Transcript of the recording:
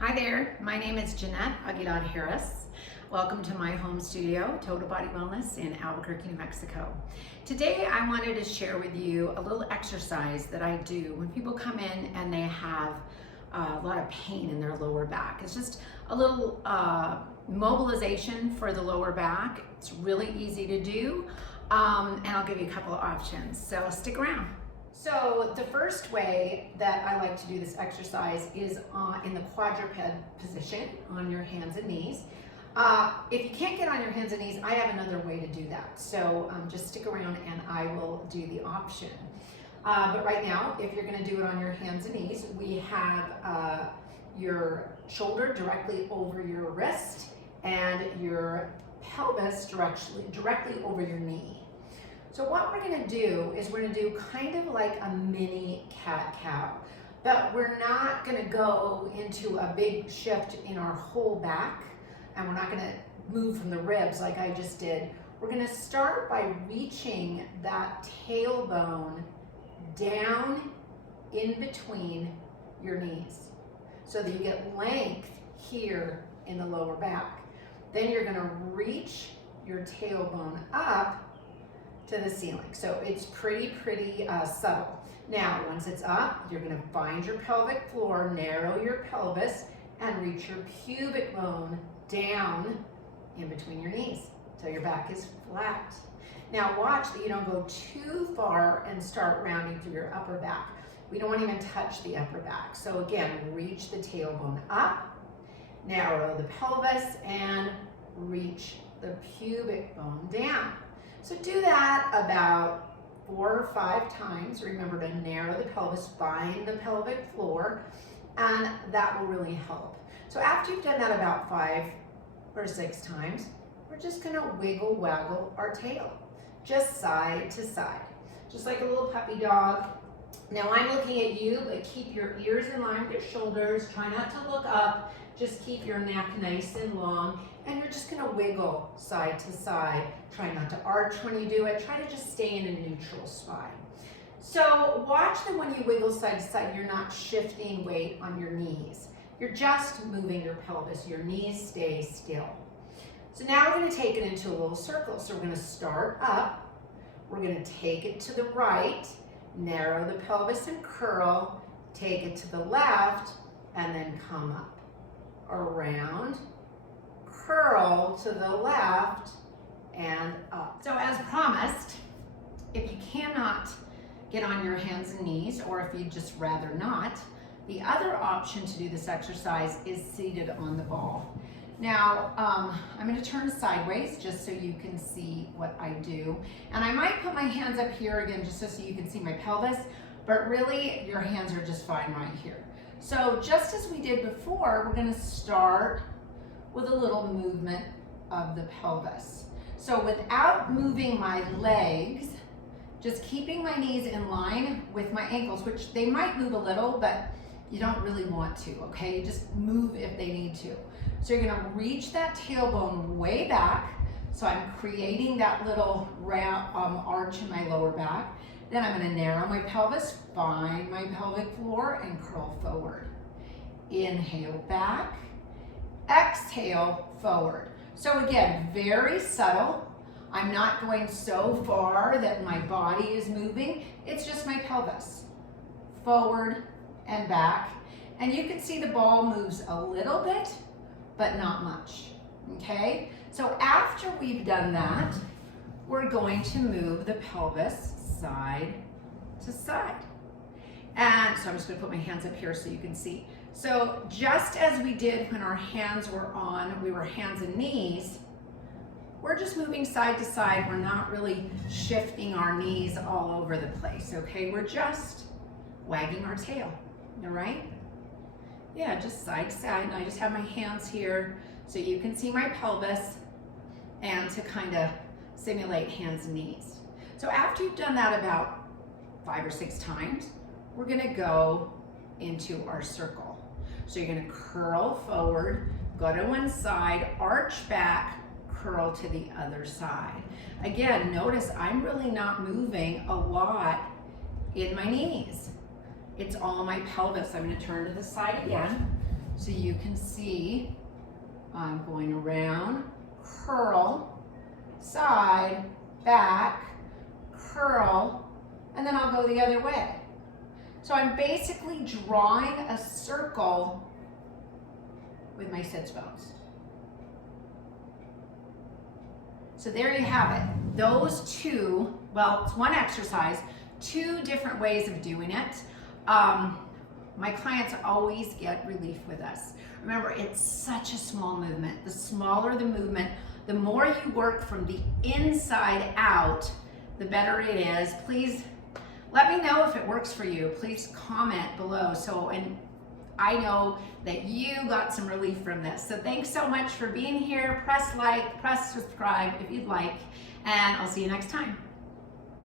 Hi there, my name is Jeanette Aguilar Harris. Welcome to my home studio, Total Body Wellness in Albuquerque, New Mexico. Today I wanted to share with you a little exercise that I do when people come in and they have a lot of pain in their lower back. It's just a little mobilization for the lower back. It's really easy to do, and I'll give you a couple of options, so stick around. So the first way that I like to do this exercise is in the quadruped position on your hands and knees. If you can't get on your hands and knees, I have another way to do that. So just stick around and I will do the option. But right now, if you're gonna do it on your hands and knees, we have your shoulder directly over your wrist and your pelvis directly over your knee. So what we're gonna do is we're gonna do kind of like a mini cat-cow, but we're not gonna go into a big shift in our whole back, and we're not gonna move from the ribs like I just did. We're gonna start by reaching that tailbone down in between your knees so that you get length here in the lower back. Then you're gonna reach your tailbone up to the ceiling. So it's pretty subtle. Now, once it's up, you're gonna find your pelvic floor, narrow your pelvis, and reach your pubic bone down in between your knees till your back is flat. Now watch that you don't go too far and start rounding through your upper back. We don't want to even touch the upper back. So again, reach the tailbone up, narrow the pelvis, and reach the pubic bone down. So do that about 4 or 5 times. Remember to narrow the pelvis, find the pelvic floor, and that will really help. So after you've done that about 5 or 6 times, we're just gonna wiggle waggle our tail, just side to side, just like a little puppy dog. Now I'm looking at you, but keep your ears in line with your shoulders. Try not to look up. Just keep your neck nice and long, and you're just gonna wiggle side to side. Try not to arch when you do it. Try to just stay in a neutral spine. So watch that when you wiggle side to side, you're not shifting weight on your knees. You're just moving your pelvis. Your knees stay still. So now we're gonna take it into a little circle. So we're gonna start up. We're gonna take it to the right, narrow the pelvis and curl, take it to the left, and then come up. Around, curl to the left, and up. So as promised, if you cannot get on your hands and knees, or if you'd just rather not, the other option to do this exercise is seated on the ball. Now, I'm gonna turn sideways just so you can see what I do. And I might put my hands up here again just so you can see my pelvis, but really your hands are just fine right here. So just as we did before, we're gonna start with a little movement of the pelvis. So without moving my legs, just keeping my knees in line with my ankles, which they might move a little, but you don't really want to, okay? You just move if they need to. So you're gonna reach that tailbone way back. So I'm creating that little round arch in my lower back. Then I'm gonna narrow my pelvis, find my pelvic floor, and curl forward. Inhale back, exhale forward. So again, very subtle. I'm not going so far that my body is moving. It's just my pelvis. Forward and back. And you can see the ball moves a little bit, but not much, okay? So after we've done that, we're going to move the pelvis side to side. And so I'm just gonna put my hands up here so you can see. So just as we did when our hands were on, we were hands and knees, we're just moving side to side. We're not really shifting our knees all over the place, okay? We're just wagging our tail, all right? Yeah, just side to side. And I just have my hands here so you can see my pelvis and to kind of simulate hands and knees. So after you've done that about 5 or 6 times, we're gonna go into our circle. So you're gonna curl forward, go to one side, arch back, curl to the other side. Again, notice I'm really not moving a lot in my knees. It's all my pelvis. I'm gonna turn to the side again So you can see I'm going around, curl, side, back, curl, and then I'll go the other way. So I'm basically drawing a circle with my sits bones. So there you have it. Those two, well, it's one exercise, two different ways of doing it. My clients always get relief with us. Remember, it's such a small movement. The smaller the movement, the more you work from the inside out, the better it is. Please let me know if it works for you. Please comment below and I know that you got some relief from this. So thanks so much for being here. Press like, press subscribe if you'd like, and I'll see you next time.